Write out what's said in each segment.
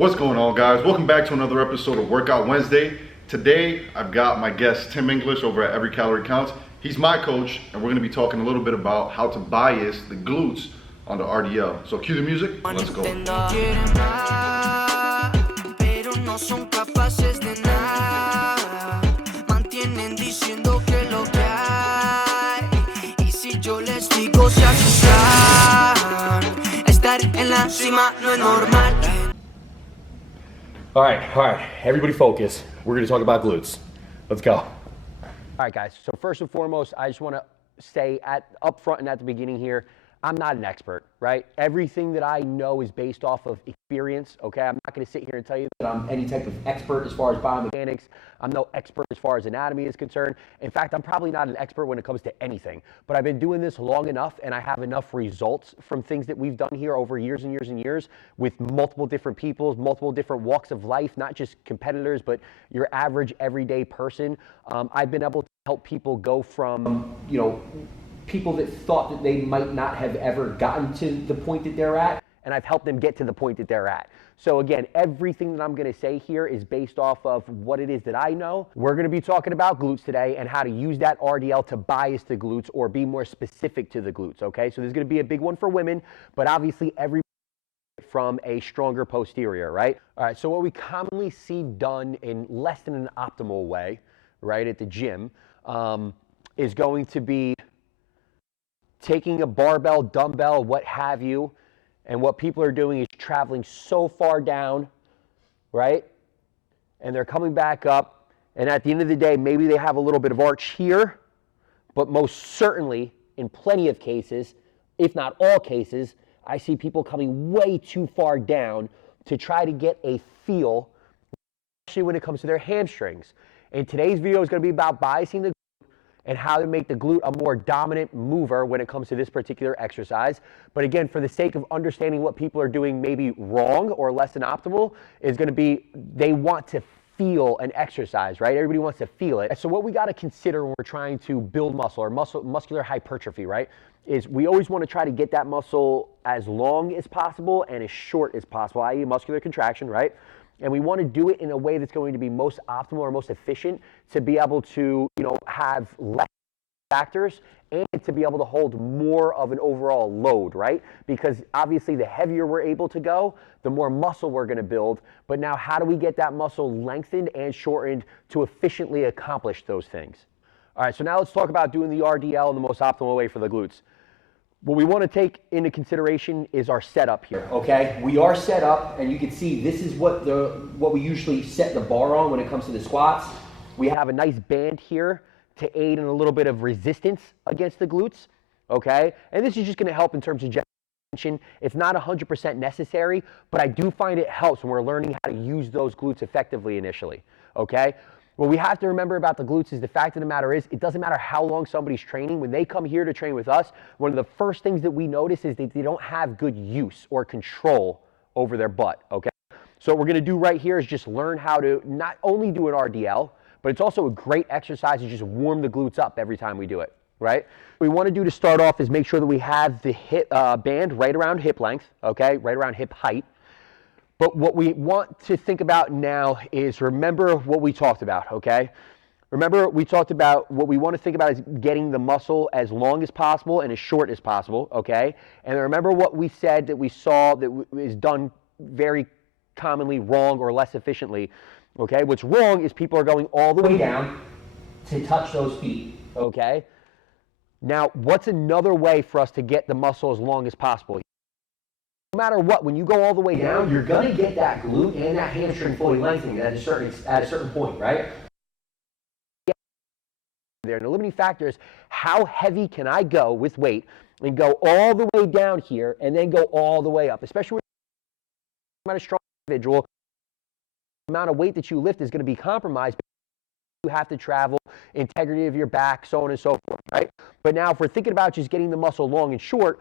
What's going on, guys? Welcome back to another episode of Workout Wednesday. Today, I've got my guest, Tim English, over at EveryCalorieCounts. He's my coach, and we're going to be talking a little bit about how to bias the glutes on the RDL. So cue the music, let's go. All right, everybody focus. We're gonna talk about glutes. Let's go. All right, guys, so first and foremost, I just wanna say up front and at the beginning here, I'm not an expert, right? Everything that I know is based off of experience, okay? I'm not gonna sit here and tell you that I'm any type of expert as far as biomechanics. I'm no expert as far as anatomy is concerned. In fact, I'm probably not an expert when it comes to anything, but I've been doing this long enough and I have enough results from things that we've done here over years and years and years with multiple different people, multiple different walks of life, not just competitors, but your average everyday person. I've been able to help people go from, people that thought that they might not have ever gotten to the point that they're at, and I've helped them get to the point that they're at. So again, everything that I'm gonna say here is based off of what it is that I know. We're gonna be talking about glutes today and how to use that RDL to bias the glutes or be more specific to the glutes, okay? So there's gonna be a big one for women, but obviously every from a stronger posterior, right? All right, so what we commonly see done in less than an optimal way, right, at the gym, is going to be taking a barbell, dumbbell, what have you, and what people are doing is traveling so far down, right? And they're coming back up, and at the end of the day, maybe they have a little bit of arch here, but most certainly, in plenty of cases, if not all cases, I see people coming way too far down to try to get a feel, especially when it comes to their hamstrings. And today's video is going to be about biasing the and how to make the glute a more dominant mover when it comes to this particular exercise. But again, for the sake of understanding what people are doing maybe wrong or less than optimal, is going to be they want to feel an exercise, right? Everybody wants to feel it. So what we got to consider when we're trying to build muscle or muscular hypertrophy, right, is we always want to try to get that muscle as long as possible and as short as possible, i.e. muscular contraction, right? And we want to do it in a way that's going to be most optimal or most efficient to be able to, have less factors and to be able to hold more of an overall load, right? Because obviously the heavier we're able to go, the more muscle we're going to build. But now how do we get that muscle lengthened and shortened to efficiently accomplish those things? All right, so now let's talk about doing the RDL in the most optimal way for the glutes. What we want to take into consideration is our setup here, okay? We are set up, and you can see this is what we usually set the bar on when it comes to the squats. We have a nice band here to aid in a little bit of resistance against the glutes, okay? And this is just going to help in terms of tension. It's not 100% necessary, but I do find it helps when we're learning how to use those glutes effectively initially, okay? What we have to remember about the glutes is the fact of the matter is it doesn't matter how long somebody's training. When they come here to train with us, one of the first things that we notice is that they don't have good use or control over their butt, okay? So what we're gonna do right here is just learn how to not only do an RDL, but it's also a great exercise to just warm the glutes up every time we do it, right? What we wanna do to start off is make sure that we have the hip band right around hip length, okay? Right around hip height. But what we want to think about now is remember what we talked about, okay? Remember we talked about what we want to think about is getting the muscle as long as possible and as short as possible, okay? And remember what we said that we saw that is done very commonly wrong or less efficiently, okay? What's wrong is people are going all the way down to touch those feet, okay? Now, what's another way for us to get the muscle as long as possible? No matter what, when you go all the way down, you're going to get that glute and that hamstring fully lengthening at a certain point, right? There, and the limiting factor is how heavy can I go with weight and go all the way down here and then go all the way up, especially when you're a strong individual. The amount of weight that you lift is going to be compromised. You have to travel, integrity of your back, so on and so forth, right? But now if we're thinking about just getting the muscle long and short,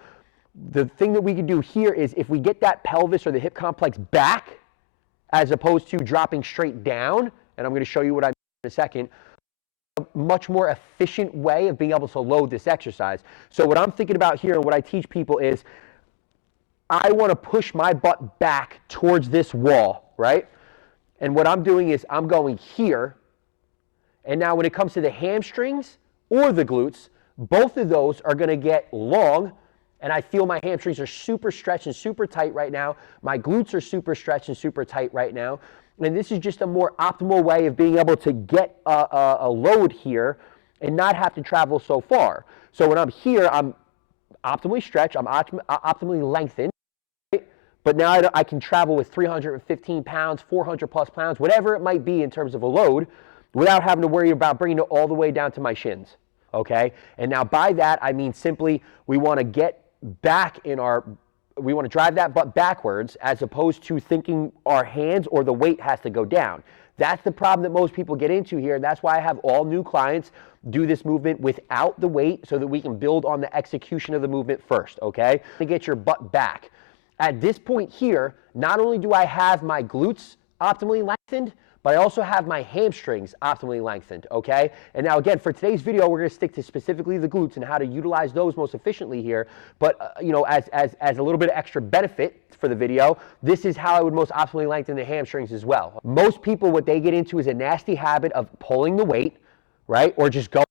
the thing that we can do here is if we get that pelvis or the hip complex back, as opposed to dropping straight down, and I'm going to show you what I mean in a second, a much more efficient way of being able to load this exercise. So what I'm thinking about here and what I teach people is I want to push my butt back towards this wall, right? And what I'm doing is I'm going here. And now when it comes to the hamstrings or the glutes, both of those are going to get long, and I feel my hamstrings are super stretched and super tight right now. My glutes are super stretched and super tight right now. And this is just a more optimal way of being able to get a load here and not have to travel so far. So when I'm here, I'm optimally stretched, I'm optimally lengthened, right? But now I can travel with 315 pounds, 400 plus pounds, whatever it might be in terms of a load, without having to worry about bringing it all the way down to my shins, okay? And now by that, I mean simply we want to get back in we want to drive that butt backwards as opposed to thinking our hands or the weight has to go down. That's the problem that most people get into here, and that's why I have all new clients do this movement without the weight so that we can build on the execution of the movement first, okay? To get your butt back. At this point here, not only do I have my glutes optimally lengthened, but I also have my hamstrings optimally lengthened, okay? And now again, for today's video, we're gonna stick to specifically the glutes and how to utilize those most efficiently here. But you know, as a little bit of extra benefit for the video, this is how I would most optimally lengthen the hamstrings as well. Most people, what they get into is a nasty habit of pulling the weight, right? Or just going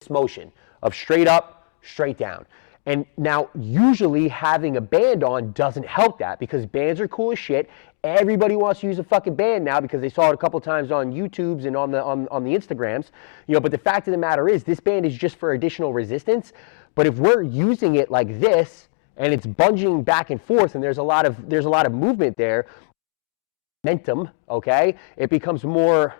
this motion of straight up, straight down. And now, usually having a band on doesn't help that because bands are cool as shit. Everybody wants to use a fucking band now because they saw it a couple times on YouTubes and on the Instagrams. You know, but the fact of the matter is, this band is just for additional resistance. But if we're using it like this and it's bunging back and forth, and there's a lot of movement there, momentum, okay, it becomes more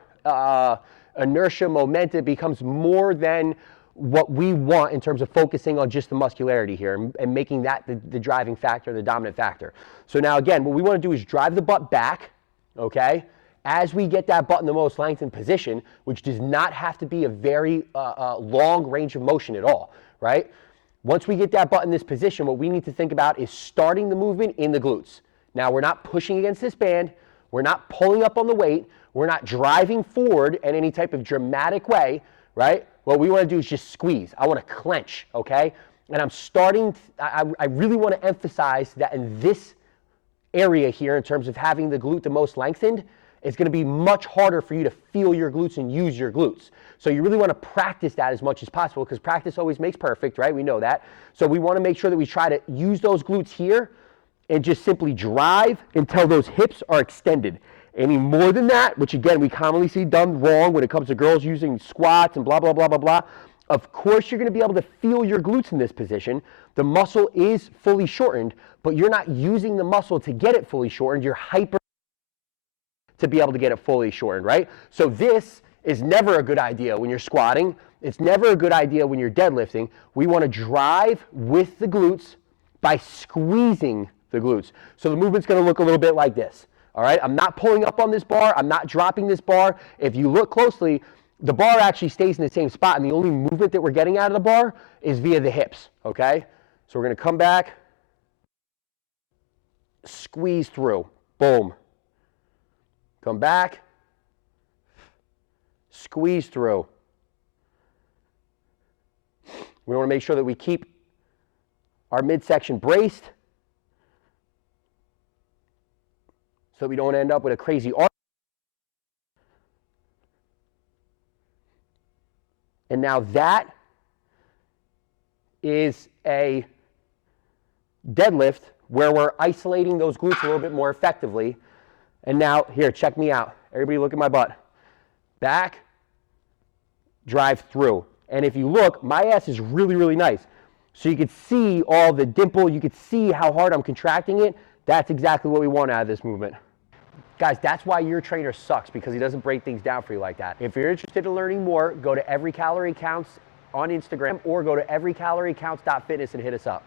inertia, momentum. It becomes more than what we want in terms of focusing on just the muscularity here and making that the driving factor, the dominant factor. So now again, what we want to do is drive the butt back, okay, as we get that butt in the most lengthened position, which does not have to be a very long range of motion at all, right? Once we get that butt in this position, what we need to think about is starting the movement in the glutes. Now, we're not pushing against this band. We're not pulling up on the weight. We're not driving forward in any type of dramatic way, right? What we want to do is just squeeze. I want to clench, okay? And I'm starting, I really want to emphasize that in this area here, in terms of having the glute the most lengthened, it's going to be much harder for you to feel your glutes and use your glutes. So you really want to practice that as much as possible because practice always makes perfect, right? We know that. So we want to make sure that we try to use those glutes here and just simply drive until those hips are extended. Any more than that, which again, we commonly see done wrong when it comes to girls using squats and blah, blah, blah, blah, blah. Of course, you're going to be able to feel your glutes in this position. The muscle is fully shortened, but you're not using the muscle to get it fully shortened. You're hyper to be able to get it fully shortened, right? So this is never a good idea when you're squatting. It's never a good idea when you're deadlifting. We want to drive with the glutes by squeezing the glutes. So the movement's going to look a little bit like this. All right, I'm not pulling up on this bar. I'm not dropping this bar. If you look closely, the bar actually stays in the same spot, and the only movement that we're getting out of the bar is via the hips, okay? So we're going to come back, squeeze through, boom. Come back, squeeze through. We want to make sure that we keep our midsection braced, so we don't end up with a crazy arc. And now that is a deadlift where we're isolating those glutes a little bit more effectively. And now, here, check me out. Everybody look at my butt. Back, drive through. And if you look, my ass is really, really nice. So you could see all the dimple. You could see how hard I'm contracting it. That's exactly what we want out of this movement. Guys, that's why your trainer sucks, because he doesn't break things down for you like that. If you're interested in learning more, go to EveryCalorieCounts on Instagram or go to EveryCalorieCounts.fitness and hit us up.